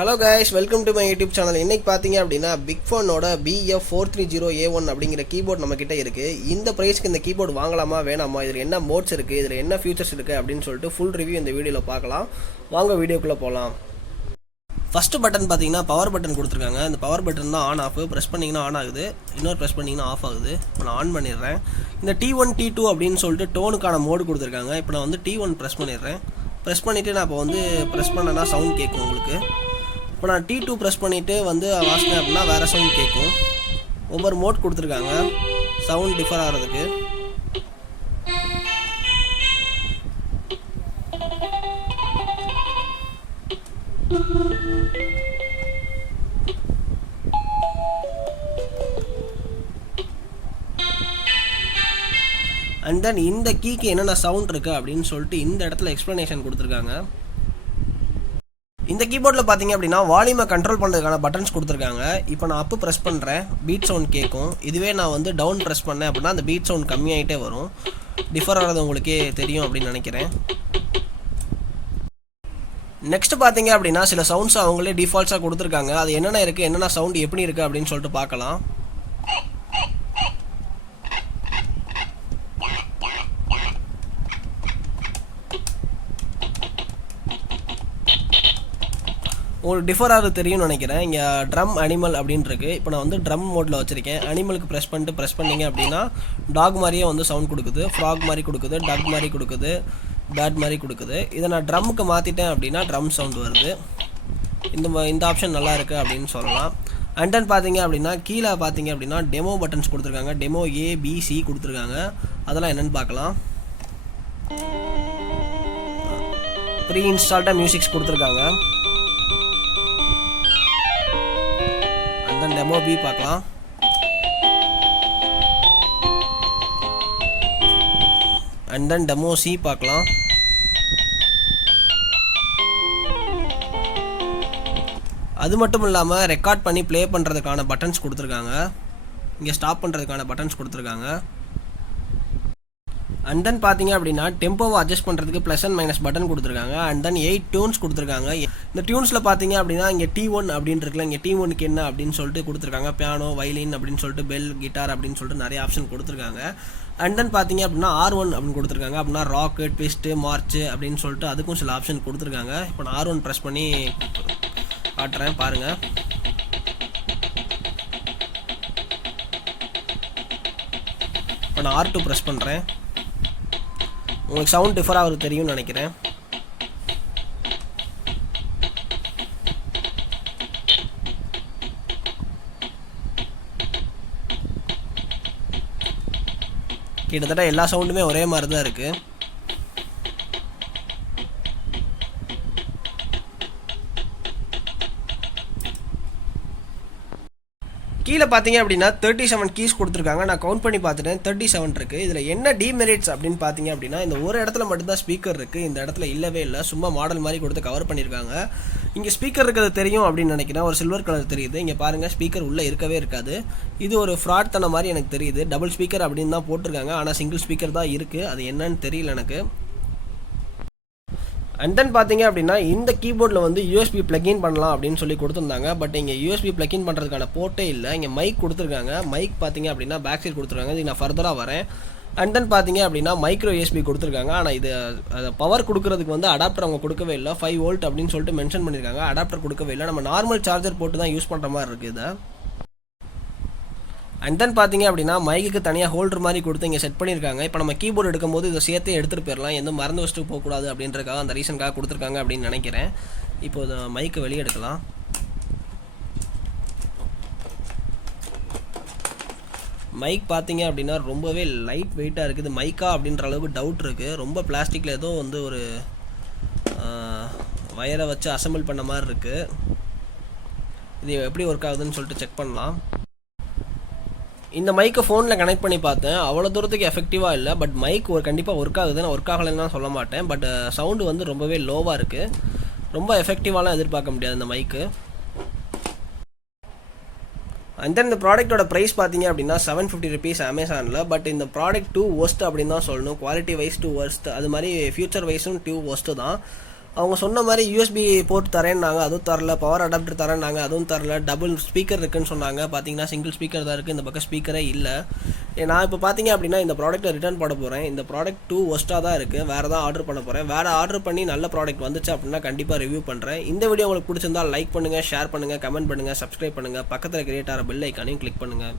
Hello guys, welcome to my YouTube channel. இன்னைக்கு பாத்தீங்க அப்படினா Bigfun ஓட BF-430A1 அப்படிங்கிற கீபோர்ட் நம்ம கிட்ட இருக்கு. இந்த பிரைஸ்க்கு இந்த கீபோர்ட் வாங்கலாமா வேணாமா, இதுல என்ன மோட்ஸ் இருக்கு, இதுல என்ன ஃபீச்சர்ஸ் இருக்கு அப்படினு சொல்லிட்டு ஃபுல் ரிவ்யூ இந்த வீடியோல பார்க்கலாம். வாங்க வீடியோக்குள்ள போலாம். ஃபர்ஸ்ட் பட்டன் பாத்தீங்கன்னா பவர் பட்டன் கொடுத்திருக்காங்க. இந்த பவர் பட்டன் தான் ஆன் ஆஃப். பிரஸ் பண்ணீங்கன்னா ஆன் ஆகுது, இன்னொரு பிரஸ் பண்ணீங்கன்னா ஆஃப் ஆகுது. இப்போ நான் ஆன் பண்ணிடுறேன். இந்த T1 T2 அப்படினு சொல்லிட்டு டோனுக்கான மோட் கொடுத்திருக்காங்க. இப்போ நான் வந்து T1 பிரஸ் பண்ணிடுறேன். பிரஸ் பண்ணிட்டு நான் இப்போ வந்து பிரஸ் பண்ணனா சவுண்ட் கேட்கும் உங்களுக்கு. இப்போ நான் T2 ப்ரெஸ் பண்ணிவிட்டு வந்து வாசினேன் அப்படின்னா வேறு சவுண்ட் கேட்கும். ஒவ்வொரு மோட் கொடுத்துருக்காங்க சவுண்ட் டிஃபர் ஆகிறதுக்கு. அண்ட் தென் இந்த கீக்கு என்னென்ன சவுண்ட் இருக்குது அப்படின்னு சொல்லிட்டு இந்த இடத்துல எக்ஸ்ப்ளனேஷன் கொடுத்துருக்காங்க. இந்த கீபோர்டில் பார்த்தீங்க அப்படின்னா வால்யூமை கண்ட்ரோல் பண்ணுறதுக்கான பட்டன்ஸ் கொடுத்துருக்காங்க. இப்போ நான் அப்பு ப்ரெஸ் பண்ணுறேன், பீட் சவுண்ட் கேட்கும். இதுவே நான் வந்து டவுன் ப்ரெஸ் பண்ணேன் அப்படின்னா அந்த பீட் சவுண்ட் கம்மியாகிட்டே வரும். டிஃபர் ஆகிறது உங்களுக்கே தெரியும் அப்படின்னு நினைக்கிறேன். நெக்ஸ்ட் பார்த்தீங்க அப்படின்னா சில சவுண்ட்ஸ் அவங்களே டிஃபால்ட்ஸாக கொடுத்துருக்காங்க. அது என்னென்ன இருக்குது, என்னென்ன சவுண்ட் எப்படி இருக்குது அப்படின்னு சொல்லிட்டு பார்க்கலாம். உங்களுக்கு டிஃபர் ஆகுது தெரியும்னு நினைக்கிறேன். இங்கே ட்ரம் அனிமல் அப்படின்னு இருக்குது. இப்போ நான் வந்து ட்ரம் மோடில் வச்சுருக்கேன். அனிமலுக்கு ப்ரெஸ் பண்ணிங்க அப்படின்னா டாக் மாதிரியே வந்து சவுண்ட் கொடுக்குது, ஃப்ராக் மாதிரி கொடுக்குது, டக் மாதிரி கொடுக்குது, பேட் மாதிரி கொடுக்குது. இதை நான் ட்ரம்முக்கு மாற்றிட்டேன் அப்படின்னா ட்ரம் சவுண்ட் வருது. இந்த ஆப்ஷன் நல்லா இருக்குது அப்படின்னு சொல்லலாம். அண்ட் தென் பார்த்தீங்க அப்படின்னா கீழே பார்த்தீங்க அப்படின்னா டெமோ பட்டன்ஸ் கொடுத்துருக்காங்க. டெமோ A, B, C கொடுத்துருக்காங்க. அதெல்லாம் என்னென்னு பார்க்கலாம். ப்ரீ இன்ஸ்டால்டாக மியூசிக்ஸ் கொடுத்துருக்காங்க. டெமோ B பார்க்கலாம். அண்ட் தென் டெமோ C பார்க்கலாம். அது மட்டும் இல்லாமல் ரெக்கார்ட் பண்ணி ப்ளே பண்ணுறதுக்கான பட்டன்ஸ் கொடுத்துருக்காங்க. இங்கே ஸ்டாப் பண்ணுறதுக்கான பட்டன்ஸ் கொடுத்துருக்காங்க. அண்ட் தென் பார்த்தீங்க அப்படின்னா டெம்போவை அட்ஜஸ்ட் பண்ணுறதுக்கு ப்ளஸ் அண்ட் மைனஸ் பட்டன் கொடுத்துருக்காங்க. அண்ட் தென் 8 டியூன்ஸ் கொடுத்துருக்காங்க. இந்த டியூன்ஸில் பார்த்தீங்க அப்படின்னா இங்கே T1 அப்படின்னு இருக்குல்ல, இங்கே T1க்கு என்ன அப்படின்னு சொல்லிட்டு கொடுத்துருக்காங்க. பியானோ, வயலின் அப்படின்னு சொல்லிட்டு, பெல், கிட்டார் அப்படின்னு சொல்லிட்டு நிறைய ஆப்ஷன் கொடுத்துருக்காங்க. அண்ட் தென் பார்த்தீங்க அப்படின்னா R1 அப்படின்னு கொடுத்துருக்காங்க. அப்படின்னா ராக்கு, ட்விஸ்ட்டு, மார்ச்சு அப்படின்னு சொல்லிட்டு அதுக்கும் சில ஆப்ஷன் கொடுத்துருக்காங்க. இப்போ நான் R1 ப்ரெஸ் பண்ணி காட்டுறேன் பாருங்கள். இப்போ நான் R2 ப்ரெஸ் பண்ணுறேன். உங்களுக்கு சவுண்ட் டிஃபர் ஆகுது தெரியும்னு நினைக்கிறேன். கிட்டத்தட்ட எல்லா சவுண்டுமே ஒரே மாதிரி தான் இருக்குது. கீழே பார்த்தீங்க அப்படின்னா 37 கீஸ் கொடுத்துருக்காங்க. நான் கவுண்ட் பண்ணி பார்த்துட்டேன், 37 இருக்குது. இதில் என்ன டிமெரிட்ஸ் அப்படின்னு பார்த்தீங்க அப்படின்னா இந்த ஒரு இடத்துல மட்டும்தான் ஸ்பீக்கர் இருக்குது. இந்த இடத்துல இல்லவே இல்லை, சும்மா மாடல் மாதிரி கொடுத்து கவர் பண்ணியிருக்காங்க. இங்கே ஸ்பீக்கர் இருக்கிறது தெரியும் அப்படின்னு நினைக்கிறேன். ஒரு சில்வர் கலர் தெரியுது. இங்கே பாருங்கள், ஸ்பீக்கர் உள்ளே இருக்கவே இருக்காது. இது ஒரு ஃப்ராட் தன மாதிரி எனக்கு தெரியுது. டபுள் ஸ்பீக்கர் அப்படின்னு தான் போட்டிருக்காங்க, ஆனால் சிங்கிள் ஸ்பீக்கர் தான் இருக்குது. அது என்னன்னு தெரியல எனக்கு. அண்ட் தென் பார்த்தீங்க அப்படின்னா இந்த கீபோர்டில் வந்து USB ப்ளக்இன் பண்ணலாம் அப்படின்னு சொல்லி கொடுத்துருந்தாங்க. பட் இங்கே USB ப்ளக்இன் பண்ணுறதுக்கான போர்ட்டே இல்லை. இங்கே மைக் கொடுத்துருக்காங்க. மைக் பார்த்தீங்க அப்படின்னா பேக் சைட் கொடுத்துருக்காங்க. இது நான் ஃபர்தராக வரேன். அண்ட் தென் பார்த்தீங்க அப்படின்னா மைக்ரோ USB கொடுத்துருக்காங்க. ஆனால் இது பவர் கொடுக்குறதுக்கு வந்து அடாப்டர் அவங்க கொடுக்கவே இல்லை. 5 வோல்ட் அப்படின்னு சொல்லிட்டு மென்ஷன் பண்ணியிருக்காங்க. அடாப்டர் கொடுக்கவே இல்லை. நம்ம நார்மல் சார்ஜர் போட்டு தான் யூஸ் பண்ணுற மாதிரி இருக்குது இதை. அண்ட் தென் பார்த்தீங்க அப்படின்னா மைக்கு தனியாக ஹோல்டர் மாதிரி கொடுத்து இங்கே செட் பண்ணியிருக்காங்க. இப்போ நம்ம கீபோர்டு எடுக்கும்போது இதை சேர்த்தே எடுத்துகிட்டு போயிடலாம், எதுவும் மறந்து வச்சுட்டு போகக்கூடாது அப்படின்றக்காக அந்த ரீசனுக்காக கொடுத்துருக்காங்க அப்படின்னு நினைக்கிறேன். இப்போ மைக்கை வெளியே எடுக்கலாம். மைக் பார்த்தீங்க அப்படின்னா ரொம்பவே லைட் வெயிட்டாக இருக்குது. மைக்கா அப்படின்ற அளவுக்கு டவுட் இருக்குது. ரொம்ப பிளாஸ்டிக்கில் ஏதோ வந்து ஒரு வயரை வச்சு அசம்பிள் பண்ண மாதிரி இருக்குது. இது எப்படி ஒர்க் ஆகுதுன்னு சொல்லிட்டு செக் பண்ணலாம். இந்த மைக்கை ஃபோனில் கனெக்ட் பண்ணி பார்த்தேன், அவ்வளோ தூரத்துக்கு எஃபெக்டிவாக இல்லை. பட் மைக் கண்டிப்பாக ஒர்க் ஆகுது. நான் ஒர்க் ஆகலைன்னு தான் சொல்ல மாட்டேன். பட் சவுண்டு வந்து ரொம்பவே லோவாக இருக்குது. ரொம்ப எஃபெக்டிவாலாம் எதிர்பார்க்க முடியாது இந்த மைக்கு. அண்ட் தென் இந்த ப்ராடக்ட்டோட ப்ரைஸ் பார்த்தீங்க அப்படின்னா 750 ருபீஸ் அமேசானில். பட் இந்த ப்ராடக்ட் 2 worst அப்படின்னு தான் சொல்லணும். குவாலிட்டி வைஸ் 2 worst, அது மாதிரி ஃபியூச்சர் வைஸும் 2 worst தான். அவங்க சொன்ன மாதிரி யூஎஸ்பி போர்ட் தரேன்னாங்க, அதுவும் தரல. பவர் அடாப்டர் தரேன்னாங்க, அதுவும் தரல. டபுள் ஸ்பீக்கர் இருக்குன்னு சொன்னாங்க. பார்த்தீங்கன்னா சிங்கிள் ஸ்பீக்கர் தான் இருக்குது, இந்த பக்கம் ஸ்பீக்கரே இல்லை. நான் இப்போ பார்த்தீங்க அப்படின்னா இந்த ப்ராடக்ட்டை ரிட்டர்ன் பண்ண போகிறேன். இந்த ப்ராடக்ட் 2 ஒஸ்ட்டாக தான் இருக்குது. வேறு தான் ஆர்டர் பண்ண போகிறேன். வேறு ஆர்டர் பண்ணி நல்ல ப்ராடக்ட் வந்துச்சு அப்படின்னா கண்டிப்பாக ரிவ்யூ பண்ணுறேன். இந்த வீடியோ உங்களுக்கு பிடிச்சிருந்தால் லைக் பண்ணுங்கள், ஷேர் பண்ணுங்கள், கமெண்ட் பண்ணுங்கள், சப்ஸ்கிரைப் பண்ணுங்கள். பக்கத்தில் கிரியேட் ஆகிற பெல் ஐக்கானையும் கிளிக் பண்ணுங்கள்.